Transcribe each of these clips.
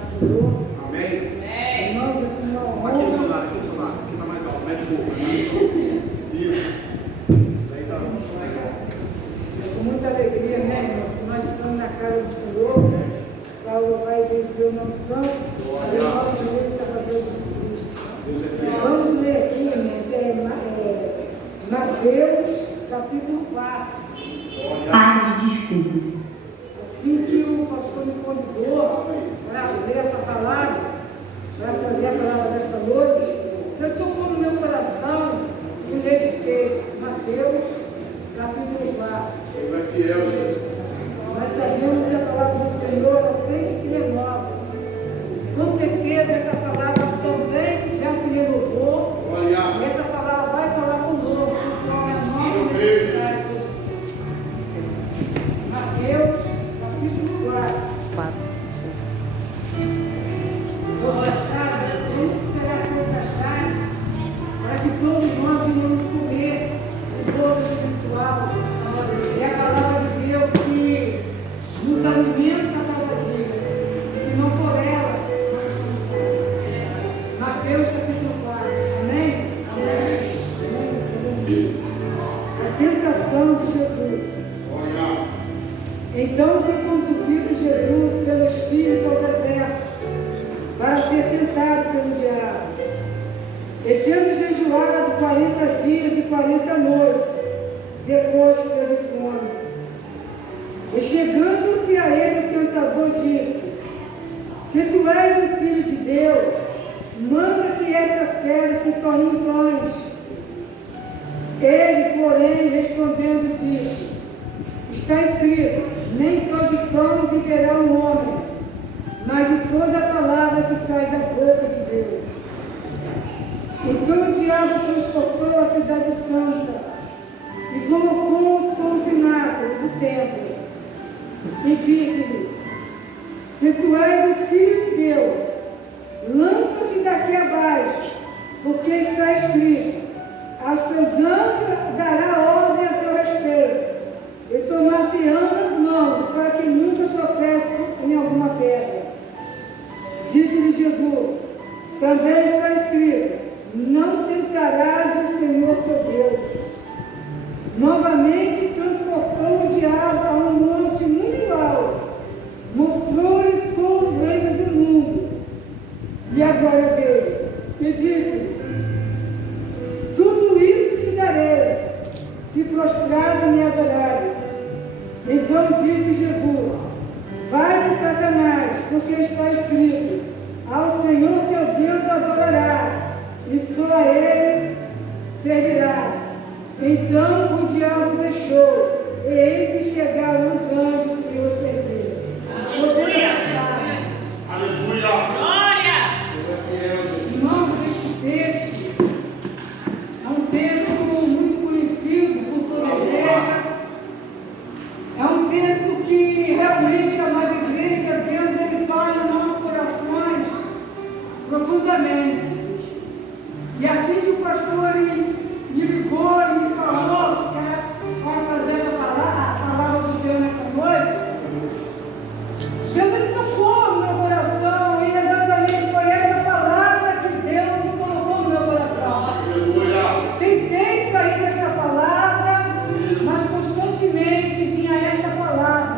do Senhor. Amém? Amém. Irmãos, é com uma honra. Aqui no celular, aqui está mais alto, mete pouco. Isso aí tá legal. É com muita alegria, né, irmãos, que nós estamos na casa do Senhor, para louvar e benzer o nosso santo, para o nosso Senhor e Salvador Jesus Cristo. Vamos ler aqui, irmãos, Mateus, capítulo 4. Pare de desculpas. Assim que o pastor me convidou para ler essa palavra, para trazer a palavra desta noite, Deus tocou no meu coração e ler esse texto, Mateus, capítulo 4. Senhor é fiel, Jesus. Nós sabemos que a palavra do Senhor ela sempre se renova. Com certeza essa palavra também já se renovou. Glória. E essa palavra vai falar conosco. Mateus, capítulo 4. Vamos esperar que Deus acharem, para que todos nós venhamos comer o bolo espiritual. É a palavra de Deus que nos alimenta a cada dia. E se não for ela, nós estamos mortos. Mateus capítulo 4. Amém? Amém. A tentação de Jesus. Então foi conduzido Jesus pelo Espírito ao deserto, para ser tentado pelo diabo. E tendo jejuado 40 dias e 40 noites, depois teve fome. E chegando-se a ele, o tentador disse: se tu és o Filho de Deus, manda que estas pedras se tornem pães. Ele, porém, respondendo, disse: está escrito, nem só de pão viverá o homem, mas de toda a palavra que sai da boca de Deus. Então o diabo transportou a cidade santa e colocou-o sobre o pináculo do templo e disse-lhe: se tu és o Filho de Deus, lança-te daqui abaixo, porque está escrito: aos teus anjos dará ordem a teu respeito, e tomar-te-ão nas mãos, para que nunca tropece em alguma pedra. Disse-lhe Jesus: também está escrito: não tentarás o Senhor teu Deus. Novamente transportou o diabo a um monte muito alto, mostrou-lhe todos os reinos do mundo e a glória deles, e disse: tudo isso te darei, se prostrado me adorares. Então disse Jesus: vai-te, Satanás, porque está escrito: ao Senhor teu Deus adorarás, e só a Ele servirás. Então o diabo deixou, e eis que chegaram os anjos e o serviram. Aleluia! Aleluia. Glória! Irmãos, esse texto é um texto muito conhecido por toda a igreja. É um texto que realmente, a amada igreja, Deus ele fala em nossos corações profundamente. E assim que o pastor me ligou e me falou para trazer a palavra do Senhor nesta noite, Deus ele tocou no meu coração, e exatamente foi essa palavra que Deus me colocou no meu coração. Tentei sair dessa palavra, mas constantemente vinha esta palavra.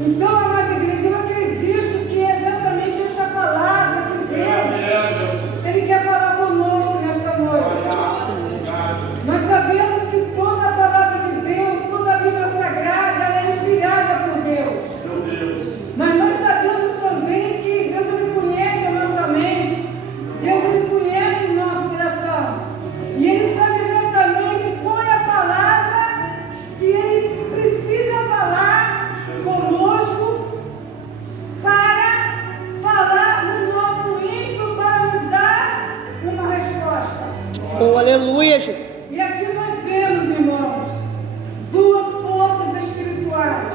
Então, amada igreja, eu acredito que é exatamente essa palavra que Deus ele quer falar conosco nesta noite. Nós sabemos que toda a palavra de Deus, toda a Bíblia Sagrada, ela é inspirada por Deus. Mas nós sabemos também que Deus ele conhece a nossa mente, Deus ele conhece o nosso coração, e Ele sabe exatamente qual é a palavra que Ele precisa falar conosco para falar no nosso íntimo, para nos dar uma resposta. Oh, aleluia, Jesus. E aqui nós vemos, irmãos, duas forças espirituais: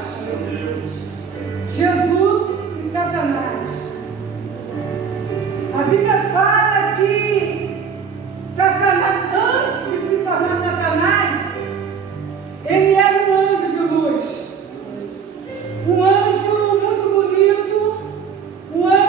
Jesus e Satanás. A Bíblia fala que Satanás, antes de se tornar Satanás, ele era um anjo de luz, um anjo muito bonito, um anjo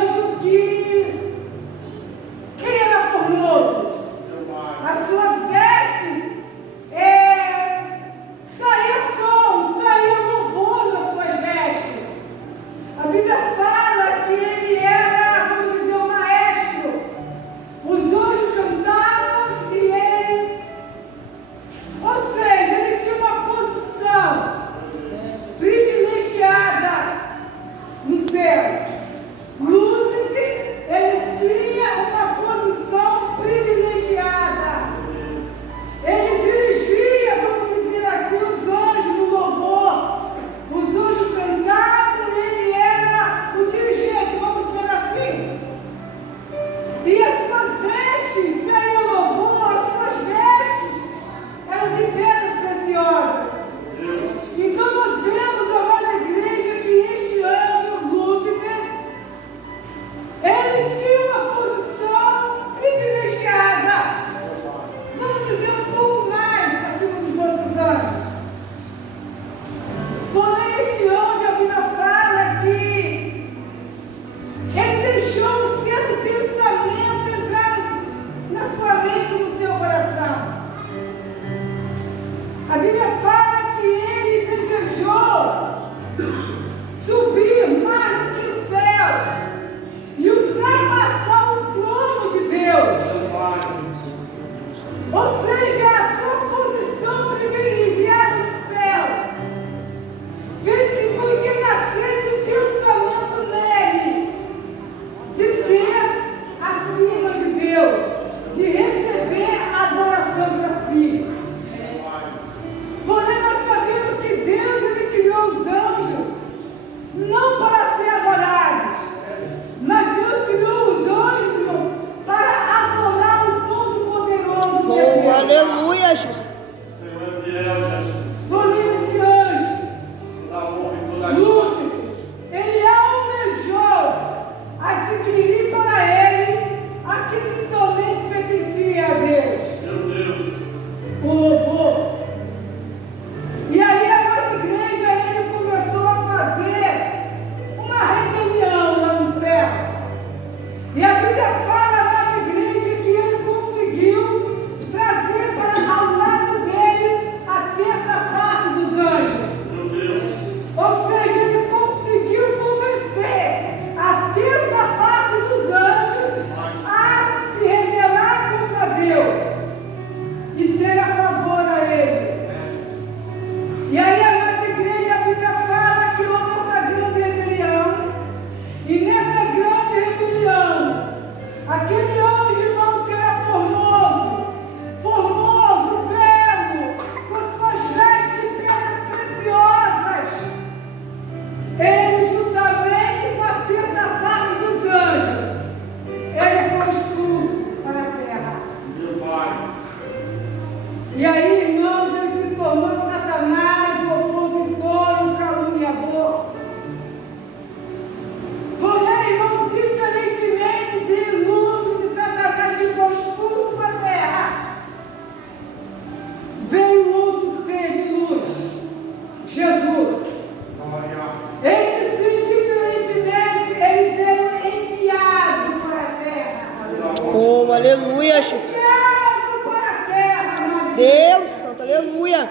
aleluia, Jesus. Céu para a terra, amada igreja. Deus Santo, aleluia.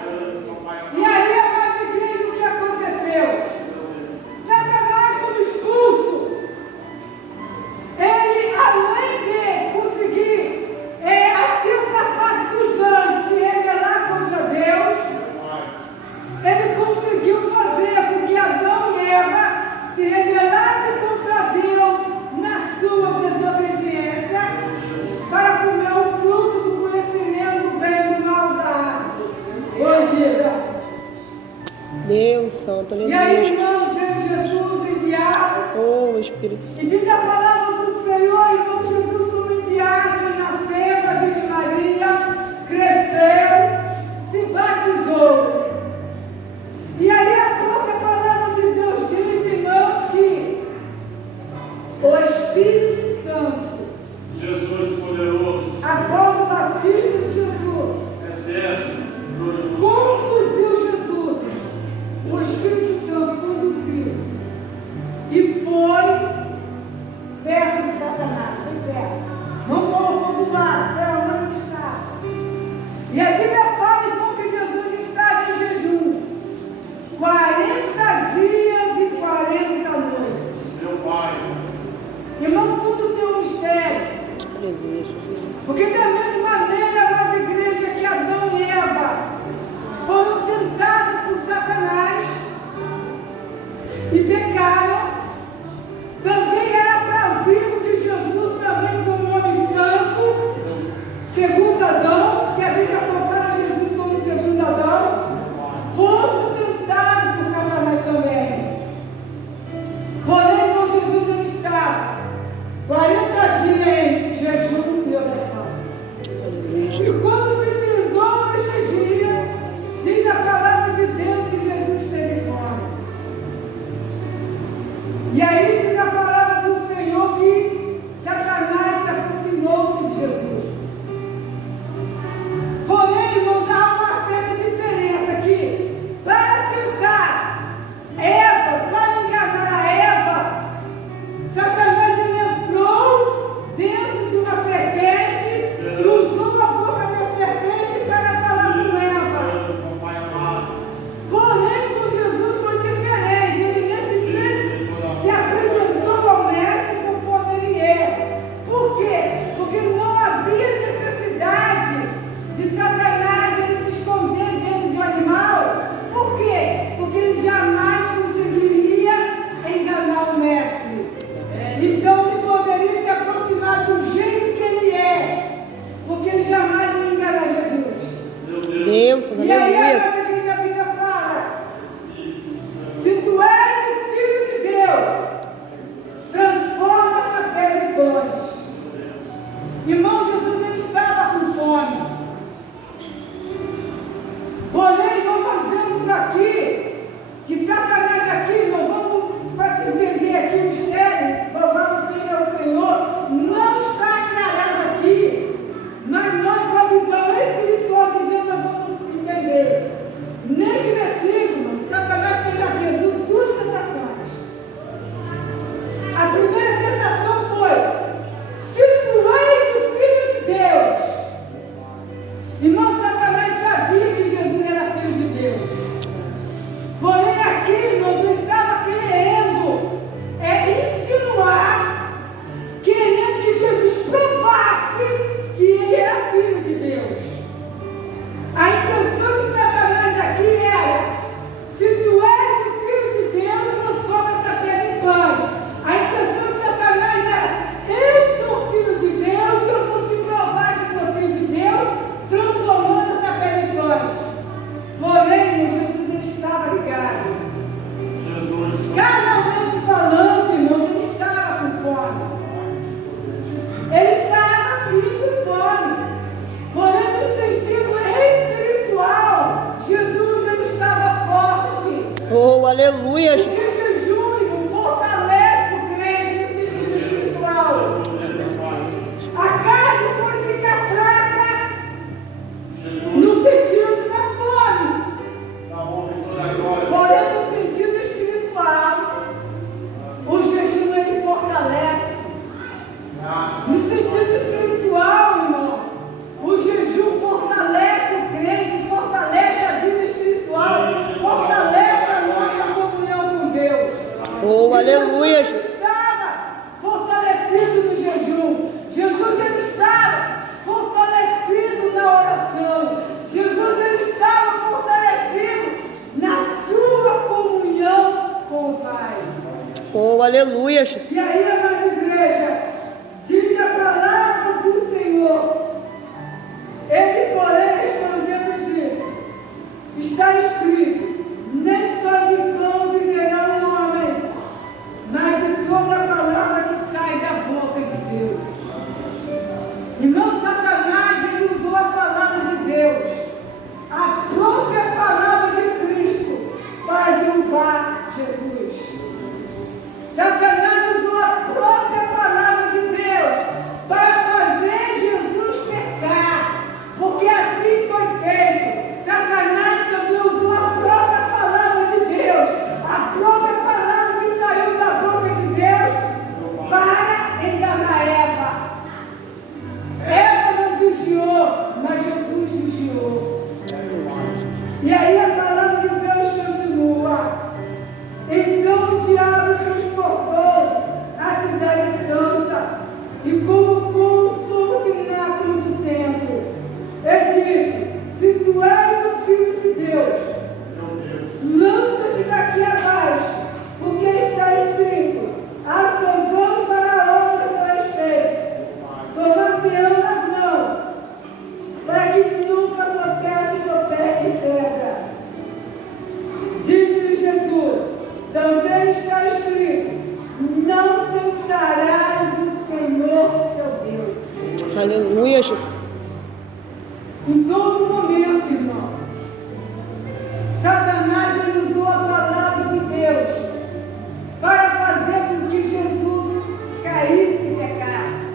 E aí, amada igreja, o que aconteceu? Satanás, como expulso, ele, além de conseguir, a terça parte dos anjos se rebelar contra Deus, ele conseguiu fazer com que Adão e Eva se rebelassem contra Deus na sua desobediência para comer o fruto do conhecimento do bem e do mal da árvore. Oi, vida. Deus Santo, E aí, aleluia, Jesus. irmãos, veio Jesus enviado. Oh, Espírito E Santo. diz a palavra do Senhor, irmão Jesus, como enviado, ele nasceu da Virgem Maria, cresceu, se batizou. E aí a própria palavra de Deus diz, irmãos, que o Espírito Santo, Jesus poderoso, após o batismo de Jesus, eterno, glorioso. conduziu Jesus. O Espírito Santo conduziu. E foi perto de Satanás, foi perto. Não colocou do lado, foi onde ele estava. E a Bíblia fala, irmão, que Jesus estava em jejum 40 dias e 40 noites. Meu Pai, Irmão, tudo tem um mistério. Aleluia, Jesus. Porque da mesma maneira, amada igreja, que Adão e Eva foram tentados por Satanás e pecaram, também era aprazível que Jesus também, como homem santo, segundo Adão, se a Bíblia compara Jesus como segundo Adão, fosse tentado por Satanás também. Porém, com Jesus ele estava 40 dias em jejum e oração. aleluia, Jesus. E aí, amada igreja, diz a palavra do Senhor. Ele, porém, respondendo, disse: está escrito, nem só de pão viverá um homem, mas de toda a palavra que sai da boca de Deus. Irmão, Satanás, ele usou a palavra de Deus, a própria palavra de Cristo, para derrubar Jesus. Satanás usou a própria palavra de Deus para fazer Jesus pecar, porque assim foi feito. Satanás também usou a própria palavra de Deus, a própria palavra que saiu da boca de Deus, para enganar Eva. Eva não vigiou, mas Jesus vigiou. E aí a palavra de Deus continua. Então o diabo transportou a cidade santa e colocou sobre o pináculo do templo. Ele disse: se tu és o filho de Deus, lança-te daqui abaixo, porque está escrito: as tuas mãos Faraó a teu respeito, tomar-te-ão nas mãos, para que nunca tropece teu pé em pedra. Disse-lhe Jesus: também está escrito: não tentarás o Senhor teu Deus. Aleluia, Jesus. Em todo momento, irmão, Satanás ele usou a palavra de Deus para fazer com que Jesus caísse e pecasse.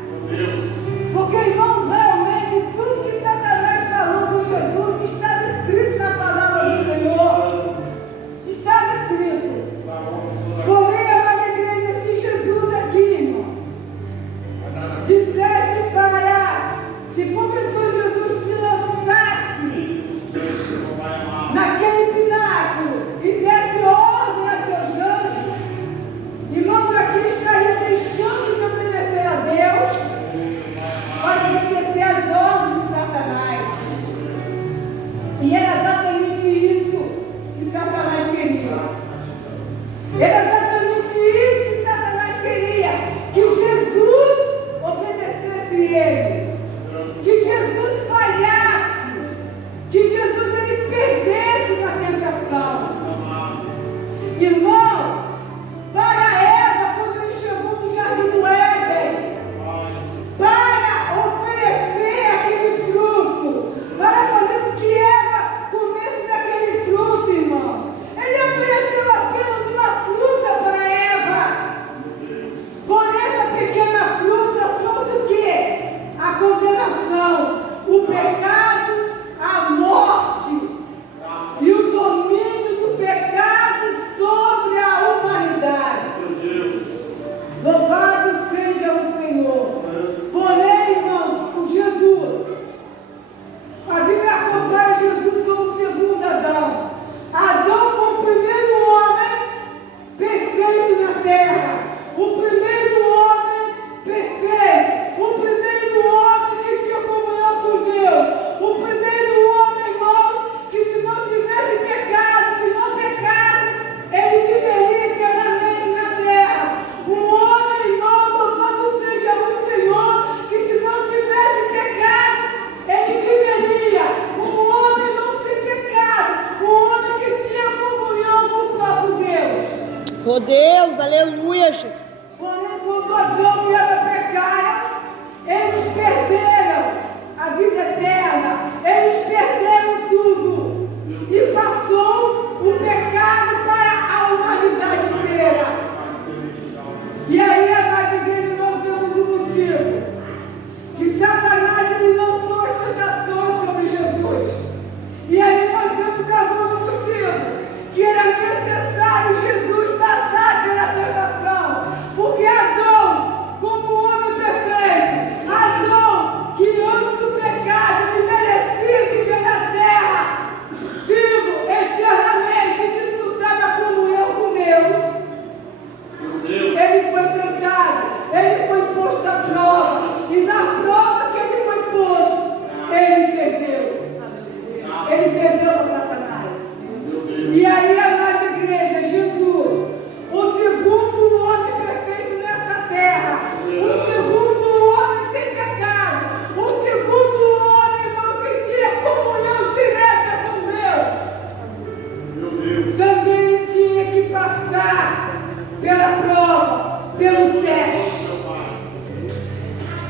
Porque, irmãos, realmente tudo que Satanás falou com Jesus estava escrito na palavra do Senhor. Estava escrito. Porém, amada igreja, se Jesus aqui, irmão, dissesse para, se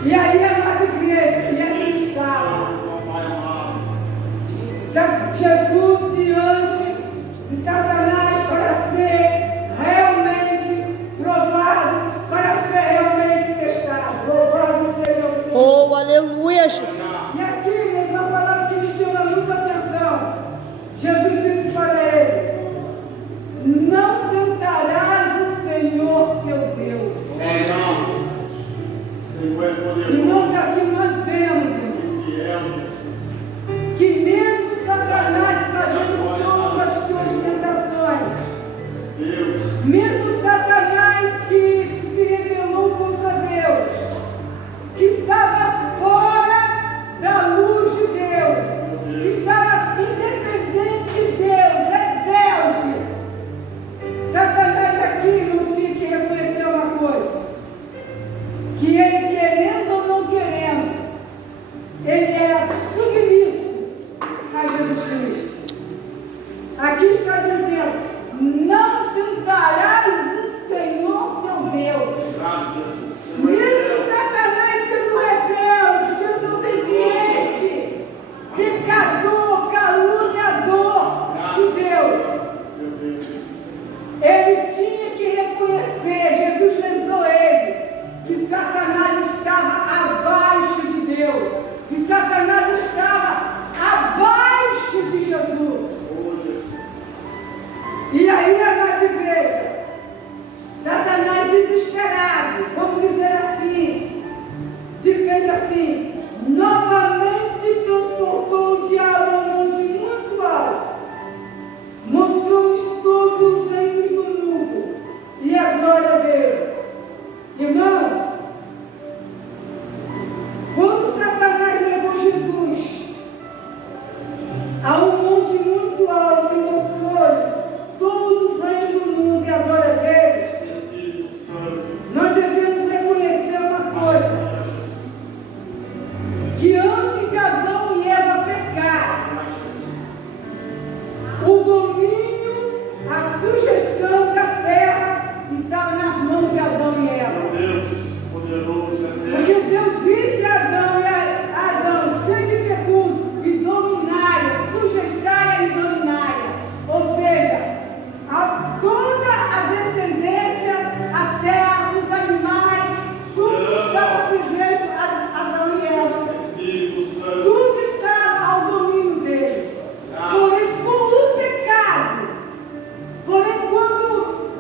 E aí, amada igreja, e aqui está. Ó Pai amado. Jesus diante de Satanás para ser realmente provado, para ser realmente testado. Louvado seja o Senhor. Oh, aleluia, Jesus. E aqui, uma palavra que me chama muita atenção. Jesus disse para ele: não tentarás o Senhor teu Deus. Não. O Senhor é poderoso. Irmãos, aqui nós vemos, irmãos, Fiel, Jesus. que mesmo Satanás fazendo todas as suas tentações, Deus. mesmo Satanás que se rebelou contra Deus, que estava fora da luz de Deus, que estava independente de Deus, rebelde. Satanás aqui não tinha que reconhecer uma coisa, que ele querendo ou não querendo, ele era submisso a Jesus Cristo. Aqui está dizendo: não tentarás o Senhor teu Deus. Obrigado, Jesus. O Senhor é Mesmo Deus. Satanás sendo rebelde, desobediente, pecador, caluniador de Deus, Meu Deus. ele tinha que reconhecer. Jesus lembrou ele que Satanás estava abaixo de Deus, que Satanás estava abaixo de Jesus. Oh, Jesus. E aí, amada igreja, Satanás desesperado, vamos dizer assim, fez assim, novamente transportou o diabo a um monte muito alto, mostrou-lhes todos os reinos do mundo e a glória a Deus. Irmãos, quando Satanás levou Jesus a um monte muito alto e mostrou-lhe todos os reinos do mundo e a glória a Deus, Espírito Santo. nós devemos reconhecer uma coisa, que antes de Adão e Eva pecar, o domínio, a sugestão da terra estava nas mãos de Adão e Eva. Meu Deus, poderoso é Porque Deus. Deus disse a Adão, sede fecundo e dominai-a, sujeitai-a e dominai-a. Ou seja, toda a descendência, a terra, os animais, tudo estava sujeito a Adão e Eva. Espírito Santo. Tudo estava ao domínio deles. Porém, com o pecado, quando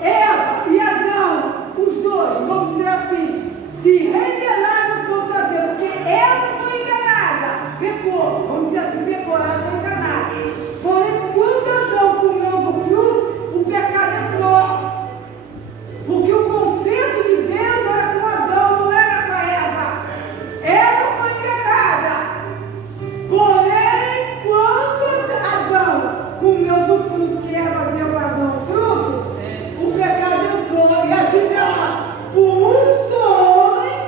Eva e Adão, os dois, vamos dizer assim, se rebelaram contra Deus, porque Eva foi enganada, pecou, vamos dizer assim, pecou, ela foi enganada. Porém, quando Adão comeu do fruto, o pecado entrou. Porque o conserto de Deus era com Adão, não era com Eva. Eva foi enganada. Porém, quando Adão comeu do fruto que Eva deu para Adão, o fruto, o pecado entrou. E a Bíblia fala: por um só homem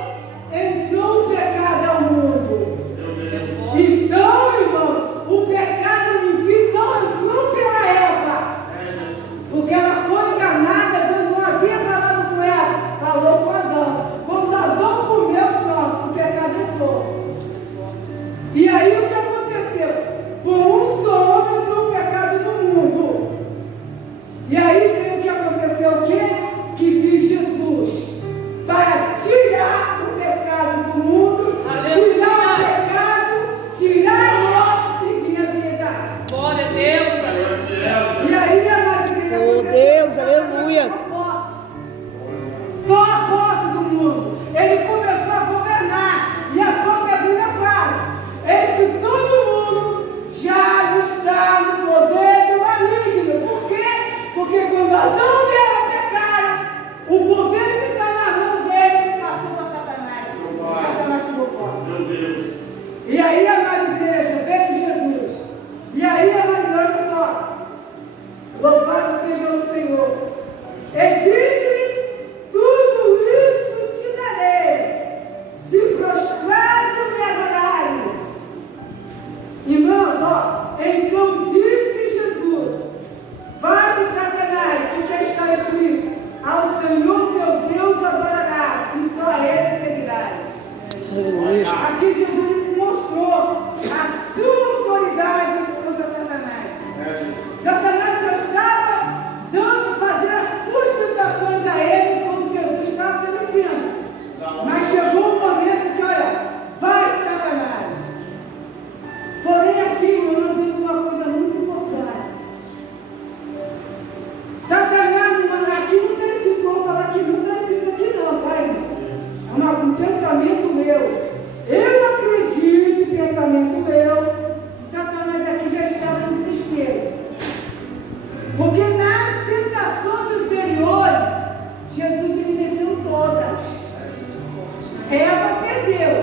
deu,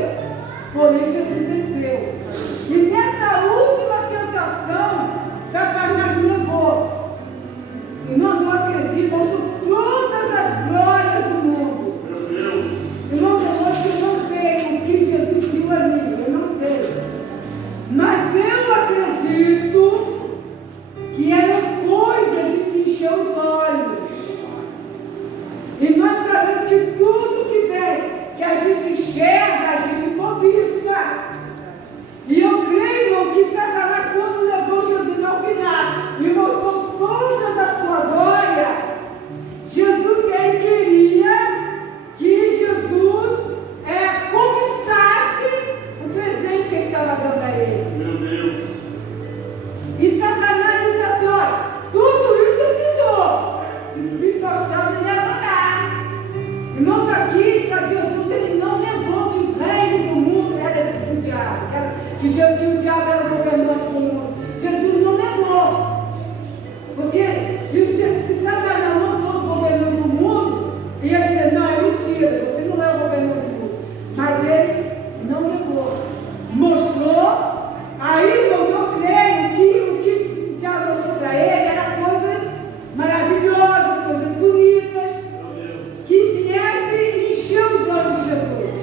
porém Jesus venceu. E nessa última tentação, Satanás me levou. Irmãos, eu acredito, eu sou todas as glórias do mundo. Meu Deus. Irmãos, eu não sei o que Jesus viu ali, eu não sei. Mas eu acredito que era coisa de se encher os olhos. E nós sabemos que tudo que vem, que a gente enxerga, a gente cobiça. E eu creio, irmão, que Satanás, quando levou Jesus ao final e mostrou toda a sua glória, Jesus, ele queria que Jesus cobiçasse o presente que ele estava dando a ele. Meu Deus. E Satanás disse assim: olha, tudo isso eu te dou, se me prostrar e me adorar. Irmãos, aqui, Jesus, ele não negou que os reinos do mundo eram do diabo, que o diabo era o governante do mundo. Jesus não negou. Porque se Satanás não fosse governante do mundo, ia dizer: não, é mentira, você não é o governante do mundo. Mas ele não negou. Mostrou. Aí, irmãos, eu creio que o que o diabo mostrou para ele era coisas maravilhosas, coisas bonitas, que viessem encher os olhos de Jesus.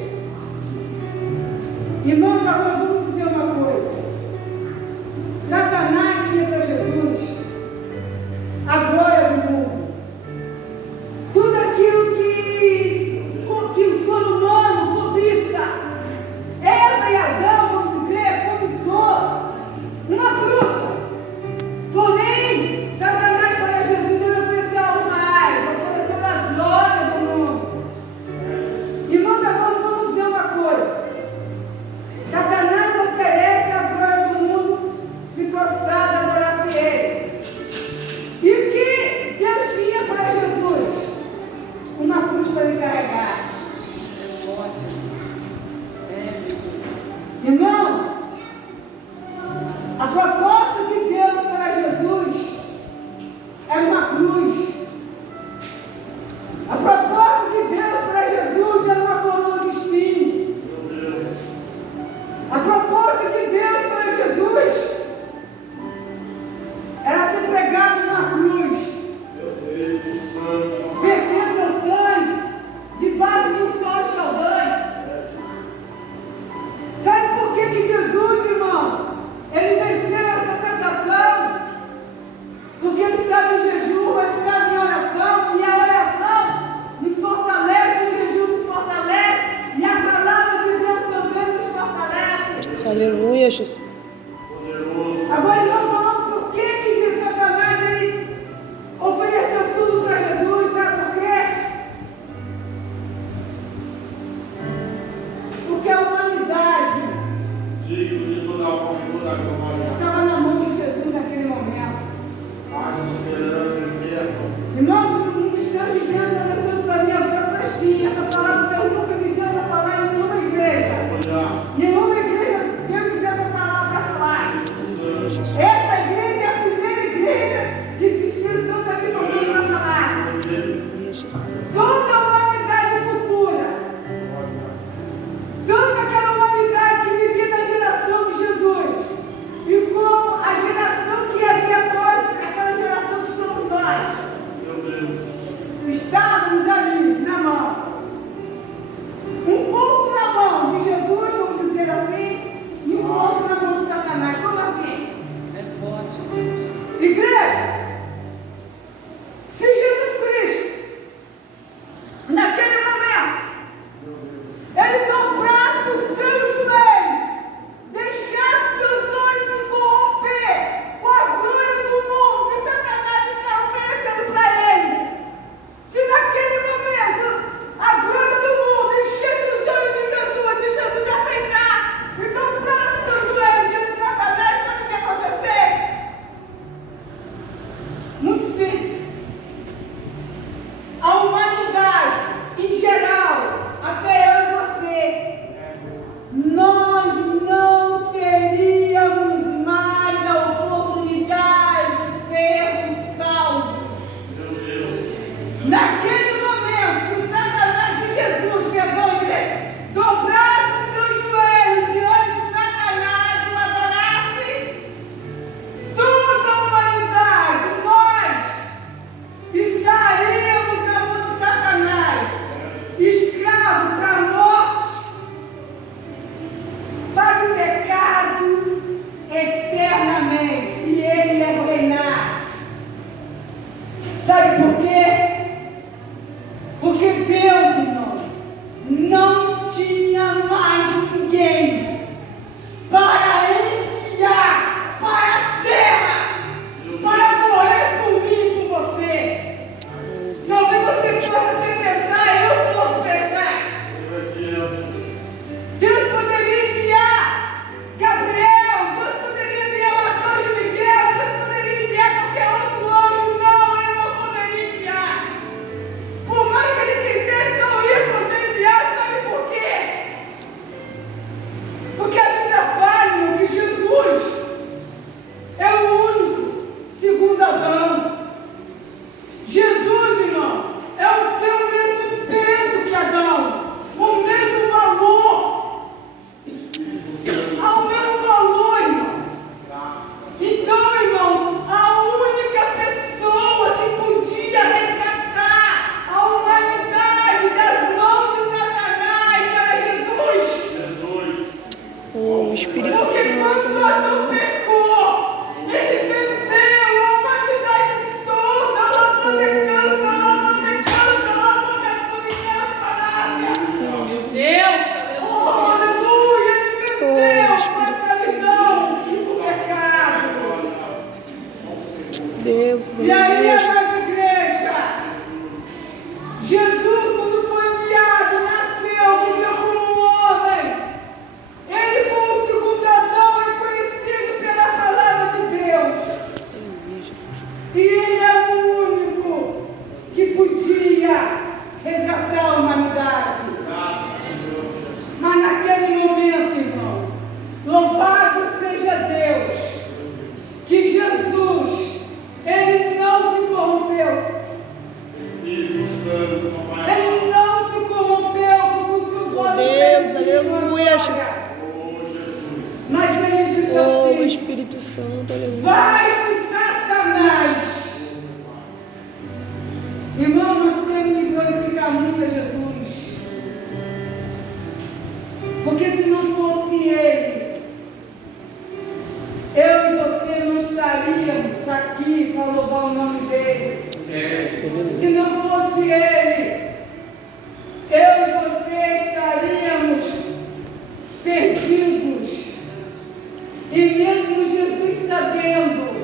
Irmãos, agora vamos dizer uma coisa. Satanás tinha para Jesus a glória do mundo. Tudo aquilo que o ser humano cobiça. Eva e Adão, vamos dizer, cobiçou uma fruta. Porém, Satanás para Jesus ele ofereceu algo mais, ofereceu a glória do mundo. Irmãos, agora vamos dizer uma coisa. Satanás oferece a glória do mundo se prostrar e adorar-se ele. E o que Deus tinha para Jesus? Uma cruz para ele carregar. Irmãos, a proposta de Deus para Jesus é uma cruz. A proposta de Deus para Jesus é uma coroa de espinhos. A proposta de Deus para Jesus era ser pregado numa cruz, verter seu sangue debaixo do sol escaldante. Sabe por que Jesus, irmão, ele venceu essa tentação? Porque ele estava em jejum, ele estava em oração, e a oração nos fortalece, o jejum nos fortalece, e a palavra de Deus também nos fortalece. Aleluia, Jesus. Agora, irmão, vamos por que Satanás ele ofereceu tudo para Jesus, sabe por quê? Porque a humanidade Digno de toda a honra e toda a glória. estava na mão de Jesus naquele momento. Pai soberano e eterno. Irmãos, um instante de Deus está descendo para mim agora fresquinha. Essa palavra Deus nunca me deu para falar em nenhuma igreja. Olhar. Nenhuma igreja Deus me deu essa palavra não tinha mais ninguém para enviar para a terra, para morrer por mim e por você. Talvez você possa até pensar, eu posso pensar. Deus poderia enviar Gabriel, Deus poderia enviar o arcanjo Miguel, Deus poderia enviar qualquer outro anjo. Não, ele não poderia enviar. Por mais que ele quisesse, não ia poder enviar. Sabe por quê? Porque a Bíblia fala, irmão, que Jesus é o único segundo Adão. Jesus, irmão, é o teu mesmo peso que Adão, o mesmo valor. Há o mesmo valor, irmão. Então, irmão, a única pessoa que podia resgatar a humanidade das mãos de Satanás era Jesus. O Espírito Porque Santo, quando Adão pecou, ele perdeu a humanidade toda. Meu Deus, aleluia, ele perdeu a escravidão do pecado. Deus, E aí, aleluia. amada igreja, Jesus, quando foi enviado, nasceu, viveu como um homem. Ele foi o segundo Adão, reconhecido pela palavra de Deus. E ele é o único que podia resgatar a humanidade. Mas naquele momento, irmão, louvado seja Deus, que Jesus, ele não se corrompeu. Espírito Santo, papai. Ele não se corrompeu com o que os olhos Deus, dele viam aleluia, agora. Oh, Jesus. Mas ele disse Oh, assim: Espírito Santo, aleluia. vai de Satanás. Irmão, nós temos que glorificar muito a Jesus. Porque se não fosse Ele, eu e você não estaríamos aqui para louvar o nome dEle. Se não fosse Ele, eu e você estaríamos perdidos. E mesmo Jesus sabendo,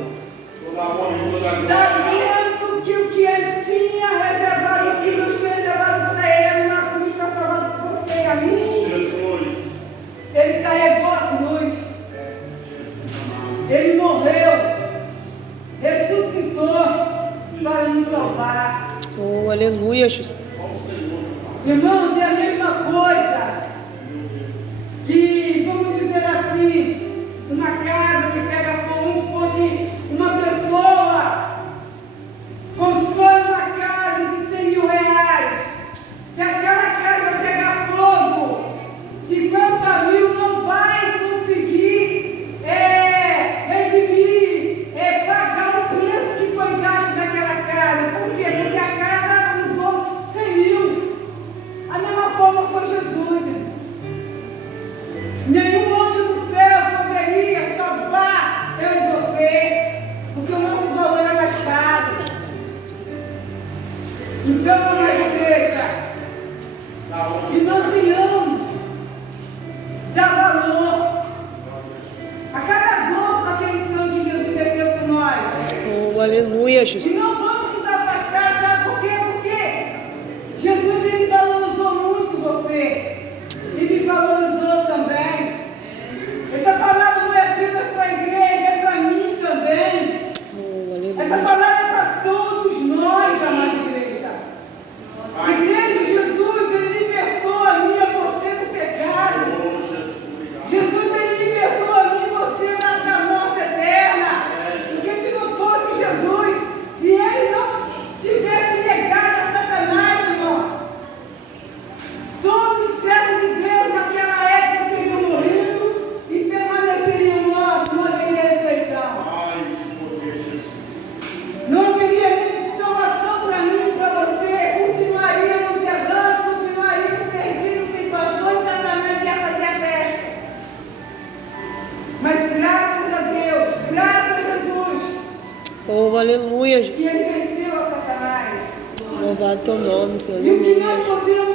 Toda a honra e toda a glória. sabendo que o que Ele tinha reservado, o que Deus tinha reservado para Ele era uma cruz para salvar você e a mim. Jesus. Ele carregou a cruz. Ele morreu. Ressuscitou para nos salvar. Oh, aleluia, Jesus. Irmãos, é a mesma coisa que, vamos dizer assim, uma casa que pega fogo, onde uma pessoa constrói uma casa de 100 mil reais. Se aquela casa pegar fogo, 50 mil não vai conseguir redimir, pagar o preço que foi gasto naquela casa. Por quê? Porque a casa custou 100 mil. A mesma forma foi Jesus, irmão. Nenhum anjo do céu poderia salvar eu e você, porque o nosso valor é mais caro. Então, amada igreja, que nós venhamos dar valor a cada gota daquele sangue que Jesus derramou por nós. Oh, aleluia, E Jesus. não vamos nos afastar, sabe por quê? Porque Jesus, ele valorizou muito você. E me valorizou também. Essa palavra não é apenas para a igreja, é para mim também. Oh, Essa aleluia. palavra é para todos nós, amada igreja. Igreja, Jesus, ele libertou a mim e a você do pecado. Oh, Jesus, obrigado. Jesus, ele libertou a mim e você da morte eterna. Porque se não fosse Jesus, se ele não tivesse negado a Satanás, irmão, todos os servos de Deus naquela época seriam morridos e permaneceriam mortos, não haveria ressurreição. Ai, que poder, Jesus. Não haveria salvação para mim e para você. Continuaríamos errantes, continuaríamos perdidos sem pastor e Satanás ia fazer a festa. Mas graças a Deus, graças a Jesus, Oh, aleluia, Jesus. que ele venceu a Satanás. Louvado teu nome, Senhor. E o que nós Aleluia. podemos